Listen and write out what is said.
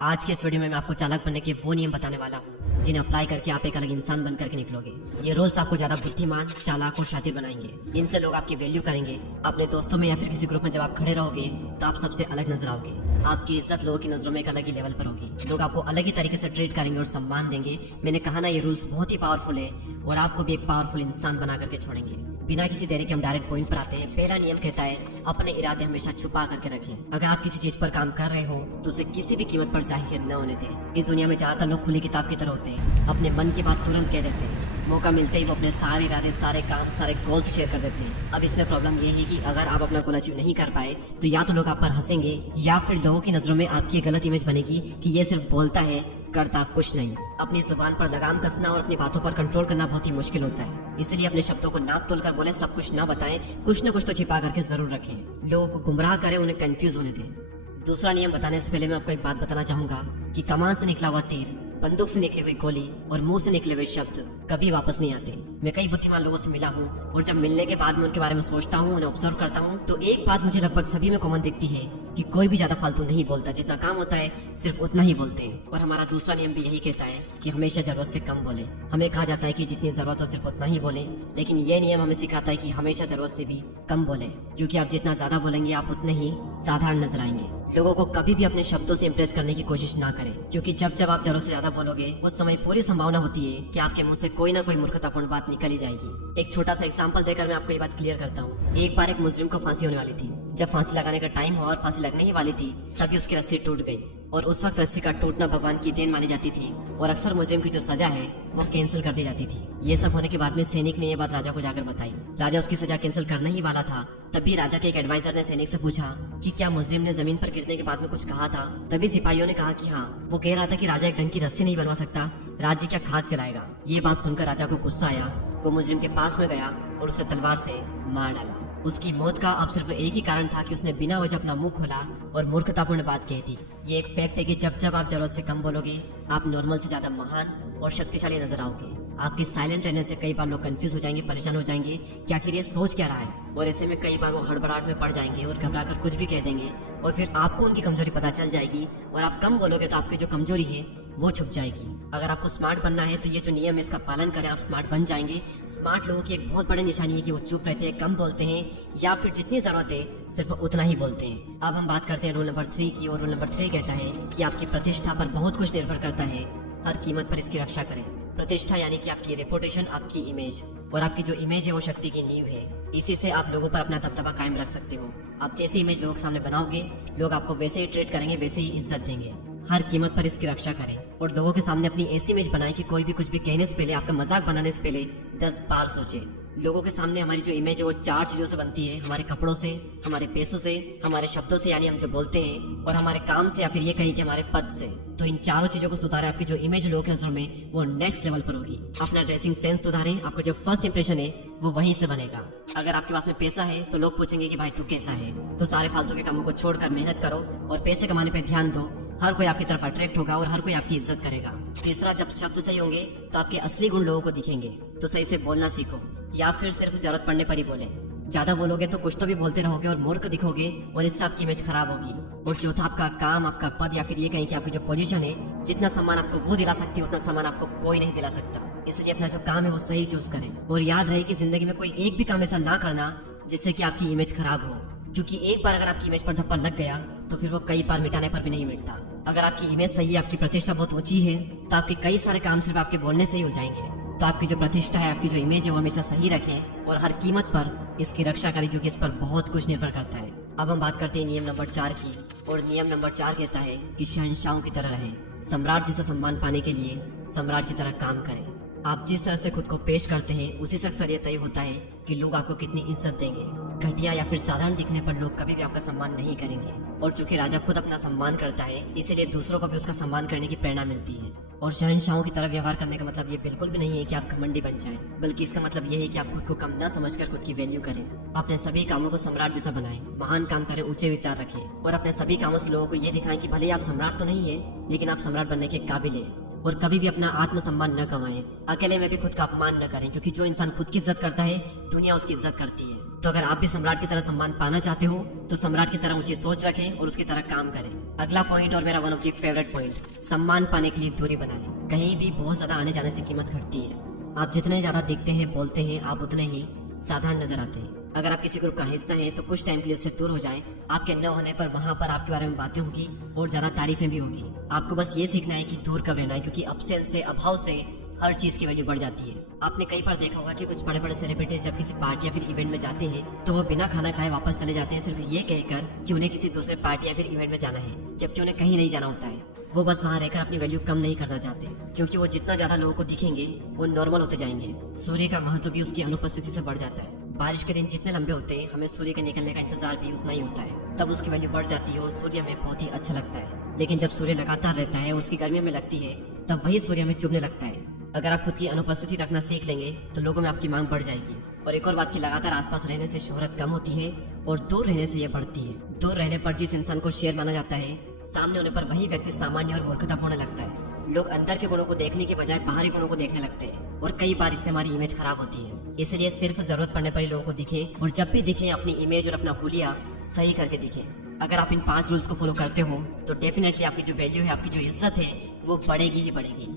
आज के इस वीडियो में मैं आपको चालाक बनने के वो नियम बताने वाला हूँ जिन्हें अप्लाई करके आप एक अलग इंसान बन करके निकलोगे। ये रूल्स आपको ज्यादा बुद्धिमान, चालाक और शातिर बनाएंगे। इनसे लोग आपकी वैल्यू करेंगे। अपने दोस्तों में या फिर किसी ग्रुप में जब आप खड़े रहोगे तो आप सबसे अलग नजर आओगे। आपकी इज्जत लोगों की नजरों में एक अलग ही लेवल पर होगी। लोग आपको अलग ही तरीके से ट्रीट करेंगे और सम्मान देंगे। मैंने कहा ना, ये रूल्स बहुत ही पावरफुल है और आपको भी एक पावरफुल इंसान बना करके छोड़ेंगे। बिना किसी देरी के हम डायरेक्ट पॉइंट पर आते हैं। पहला नियम कहता है अपने इरादे हमेशा छुपा करके रखें। अगर आप किसी चीज पर काम कर रहे हो तो उसे किसी भी कीमत पर जाहिर न होने दें। इस दुनिया में ज्यादातर लोग खुली किताब की तरह होते हैं, अपने मन की बात तुरंत कह देते हैं। मौका मिलते ही वो अपने सारे इरादे, सारे काम, सारे गोल्स शेयर कर देते हैं। अब इसमें प्रॉब्लम ये है कि अगर आप अपना गोल अचीव नहीं कर पाए तो या तो लोग आप पर हंसेंगे या फिर लोगों की नजरों में आपकी एक गलत इमेज बनेगी कि ये सिर्फ बोलता है, करता कुछ नहीं। अपनी जुबान पर लगाम कसना और अपनी बातों पर कंट्रोल करना बहुत ही मुश्किल होता है। इसलिए अपने शब्दों को नाप तोल कर बोले, सब कुछ ना बताएं, कुछ न कुछ तो छिपा करके जरूर रखें। लोगों को गुमराह करें, उन्हें कंफ्यूज होने दें। दूसरा नियम बताने से पहले मैं आपको एक बात बताना चाहूंगा कि कमान से निकला हुआ तीर, बंदूक से निकली हुई गोली और मुंह से निकले हुए शब्द कभी वापस नहीं आते। मैं कई बुद्धिमान लोगों से मिला हूँ और जब मिलने के बाद मैं उनके बारे में सोचता हूँ, उन्हें ऑब्जर्व करता हूँ, तो एक बात मुझे लगभग सभी में कॉमन दिखती है कि कोई भी ज्यादा फालतू नहीं बोलता। जितना काम होता है सिर्फ उतना ही बोलते हैं। और हमारा दूसरा नियम भी यही कहता है कि हमेशा जरूरत से कम बोले। हमें कहा जाता है कि जितनी जरूरत हो सिर्फ उतना ही बोले, लेकिन ये नियम हमें सिखाता है कि हमेशा जरूरत से भी कम बोले, क्योंकि आप जितना ज्यादा बोलेंगे आप उतने ही साधारण नजर आएंगे। लोगों को कभी भी अपने शब्दों से इम्प्रेस करने की कोशिश ना करें, क्योंकि जब जब आप जरूरत से ज्यादा बोलोगे उस समय पूरी संभावना होती है कि आपके मुंह से कोई ना कोई मूर्खतापूर्ण बात निकल ही जाएगी। एक छोटा सा एग्जांपल देकर मैं आपको ये बात क्लियर करता हूँ। एक बार एक मुजरिम को फांसी होने वाली थी। जब फांसी लगाने का टाइम हुआ और फांसी लगने ही वाली थी, तभी उसकी रस्सी टूट गई। और उस वक्त रस्सी का टूटना भगवान की देन मानी जाती थी और अक्सर मुजरिम की जो सजा है वो कैंसिल कर दी जाती थी। ये सब होने के बाद में सैनिक ने ये बात राजा को जाकर बताई। राजा उसकी सजा कैंसिल करने ही वाला था, तभी राजा के एक एडवाइजर ने सैनिक से पूछा कि क्या मुजरिम ने जमीन पर गिरने के बाद में कुछ कहा था। तभी सिपाहियों ने कहा कि हाँ, वो कह रहा था कि राजा एक ढंग की रस्सी नहीं बनवा सकता, राज्य क्या खाक चलाएगा। ये बात सुनकर राजा को गुस्सा आया। वो मुजरिम के पास में गया और उसे तलवार से मार डाला। उसकी मौत का अब सिर्फ एक ही कारण था कि उसने बिना वजह अपना मुंह खोला और मूर्खतापूर्ण बात कही थी। ये एक फैक्ट है कि जब जब आप जरूरत से कम बोलोगे आप नॉर्मल से ज्यादा महान और शक्तिशाली नजर आओगे। आपके साइलेंट रहने से कई बार लोग कंफ्यूज हो जाएंगे, परेशान हो जाएंगे कि आखिर ये सोच क्या रहा है, और ऐसे में कई बार वो हड़बड़ाहट में पड़ जाएंगे और घबरा कर कुछ भी कह देंगे और फिर आपको उनकी कमजोरी पता चल जाएगी और आप कम बोलोगे तो आपकी जो कमजोरी है वो छुप जाएगी। अगर आपको स्मार्ट बनना है तो ये जो नियम है इसका पालन करें, आप स्मार्ट बन जाएंगे। स्मार्ट लोगों की एक बहुत बड़ी निशानी है कि वो चुप रहते हैं, कम बोलते हैं या फिर जितनी जरूरत है सिर्फ उतना ही बोलते हैं। अब हम बात करते हैं रूल नंबर 3 की, और रूल नंबर 3 कहता है कि आपकी प्रतिष्ठा पर बहुत कुछ निर्भर करता है, हर कीमत पर इसकी रक्षा करें। प्रतिष्ठा यानी कि आपकी रेपुटेशन, आपकी इमेज, और आपकी जो इमेज है वो शक्ति की नींव है। इसी से आप लोगों पर अपना दबदबा कायम रख सकते हो। आप जैसी इमेज लोगों के सामने बनाओगे लोग आपको वैसे ही ट्रीट करेंगे, वैसे ही इज्जत देंगे। हर कीमत पर इसकी रक्षा करें और लोगों के सामने अपनी ऐसी इमेज बनाएं कि कोई भी कुछ भी कहने से पहले, आपका मजाक बनाने से पहले 10 बार सोचे। लोगों के सामने हमारी जो इमेज है वो 4 चीजों से बनती है, हमारे कपड़ों से, हमारे पैसों से, हमारे शब्दों से यानी हम जो बोलते हैं, और हमारे काम से, या फिर ये कहीं कि हमारे पद से। तो इन चारों चीजों को सुधारें, आपकी जो इमेज लोगों की नजरों में वो नेक्स्ट लेवल पर होगी। अपना ड्रेसिंग सेंस सुधारें, आपका जो फर्स्ट इंप्रेशन है वो वहीं से बनेगा। अगर आपके पास में पैसा है तो लोग पूछेंगे कि भाई तू कैसा है, तो सारे फालतू के कामों को छोड़कर मेहनत करो और पैसे कमाने पे ध्यान दो। हर कोई आपकी तरफ अट्रैक्ट होगा और हर कोई आपकी इज्जत करेगा। तीसरा, जब शब्द सही होंगे तो आपके असली गुण लोगों को दिखेंगे, तो सही से बोलना सीखो या फिर सिर्फ जरूरत पड़ने पर ही बोले। ज्यादा बोलोगे तो कुछ तो भी बोलते रहोगे और मूर्ख दिखोगे और इससे आपकी इमेज खराब होगी। और चौथा, आपका काम, आपका पद, या फिर ये कहें कि आपकी जो पोजीशन है, जितना सम्मान आपको वो दिला सकती है उतना सम्मान आपको कोई नहीं दिला सकता। इसलिए अपना जो काम है वो सही चूज करें। और याद रहे कि जिंदगी में कोई एक भी काम ऐसा ना करना जिससे कि आपकी इमेज खराब हो, क्योंकि एक बार अगर आपकी इमेज पर धब्बा लग गया तो फिर वो कई बार मिटाने पर भी नहीं मिटता। अगर आपकी इमेज सही है, आपकी प्रतिष्ठा बहुत ऊंची है, तो आपके कई सारे काम सिर्फ आपके बोलने से ही हो जाएंगे। तो आपकी जो प्रतिष्ठा है, आपकी जो इमेज है वो हमेशा सही रखें और हर कीमत पर इसकी रक्षा करें, क्योंकि इस पर बहुत कुछ निर्भर करता है। अब हम बात करते हैं नियम नंबर 4 की, और नियम नंबर 4 कहता है कि शहंशाहों की तरह रहें। सम्राट जैसा सम्मान पाने के लिए सम्राट की तरह काम करें। आप जिस तरह से खुद को पेश करते हैं उसी से अक्सर यह तय होता है कि लोग आपको कितनी इज्जत देंगे। घटिया या फिर साधारण दिखने पर लोग कभी भी आपका सम्मान नहीं करेंगे, और चूंकि राजा खुद अपना सम्मान करता है इसीलिए दूसरों को भी उसका सम्मान करने की प्रेरणा मिलती है। और शहंशाहों की तरह व्यवहार करने का मतलब ये बिल्कुल भी नहीं है कि आप घमंडी बन जाएं, बल्कि इसका मतलब ये है कि आप खुद को कम न समझकर खुद की वैल्यू करें। अपने सभी कामों को सम्राट जैसा बनाएं, महान काम करें, ऊंचे विचार रखें, और अपने सभी कामों से लोगों को ये दिखाएं कि भले आप सम्राट तो नहीं है लेकिन आप सम्राट बनने के काबिल है। और कभी भी अपना आत्मसम्मान न गवाएं। अकेले में भी खुद का अपमान न करें, क्योंकि जो इंसान खुद की इज्जत करता है दुनिया उसकी इज्जत करती है। तो अगर आप भी सम्राट की तरह सम्मान पाना चाहते हो तो सम्राट की तरह ऊंची सोच रखें और उसकी तरह काम करें। अगला पॉइंट और मेरा one of the favourite point, सम्मान पाने के लिए दूरी बनाएं। कहीं भी बहुत ज्यादा आने जाने से कीमत घटती है। आप जितने ज्यादा दिखते हैं, बोलते हैं, आप उतने ही साधारण नजर आते हैं। अगर आप किसी ग्रुप का हिस्सा हैं तो कुछ टाइम के लिए उससे दूर हो जाएं। आपके न होने पर वहां पर आपके बारे में बातें होगी और ज्यादा तारीफें भी होगी। आपको बस ये सीखना है कि दूर कब रहना है, क्योंकि अब्सेंस से, अभाव से हर चीज की वैल्यू बढ़ जाती है। आपने कई बार देखा होगा कि कुछ बड़े बड़े सेलिब्रिटीज जब किसी पार्टी या फिर इवेंट में जाते हैं तो वो बिना खाना खाए वापस चले जाते हैं, सिर्फ ये कहकर कि उन्हें किसी दूसरे पार्टी या फिर इवेंट में जाना है, जबकि उन्हें कहीं नहीं जाना होता है। वो बस वहाँ रहकर अपनी वैल्यू कम नहीं करना चाहते, क्योंकि वो जितना ज्यादा लोगों को दिखेंगे वो नॉर्मल होते जाएंगे। सूर्य का महत्व भी उसकी अनुपस्थिति से बढ़ जाता है। बारिश के दिन जितने लंबे होते हैं, हमें सूर्य के निकलने का इंतजार भी उतना ही होता है। तब उसकी वैल्यू बढ़ जाती है और सूर्य हमें बहुत ही अच्छा लगता है। लेकिन जब सूर्य लगातार रहता है और उसकी गर्मी हमें लगती है, तब वही सूर्य हमें चुभने लगता है। अगर आप खुद की अनुपस्थिति रखना सीख लेंगे तो लोगों में आपकी मांग बढ़ जाएगी। और एक और बात की, लगातार आसपास रहने से शोहरत कम होती है और दूर रहने से यह बढ़ती है। दूर रहने पर जिस इंसान को शेर माना जाता है, सामने होने पर वही व्यक्ति सामान्य और मूर्खतापूर्ण होने लगता है। लोग अंदर के गुणों को देखने के बजाय बाहरी गुणों को देखने लगते हैं और कई बार इससे हमारी इमेज खराब होती है। इसलिए सिर्फ जरूरत पड़ने पर ही लोगों को दिखे, और जब भी दिखे अपनी इमेज और अपना हुलिया सही करके दिखे। अगर आप इन 5 रूल्स को फॉलो करते हो तो डेफिनेटली आपकी जो वैल्यू है, आपकी जो इज्जत है, वो बढ़ेगी ही बढ़ेगी।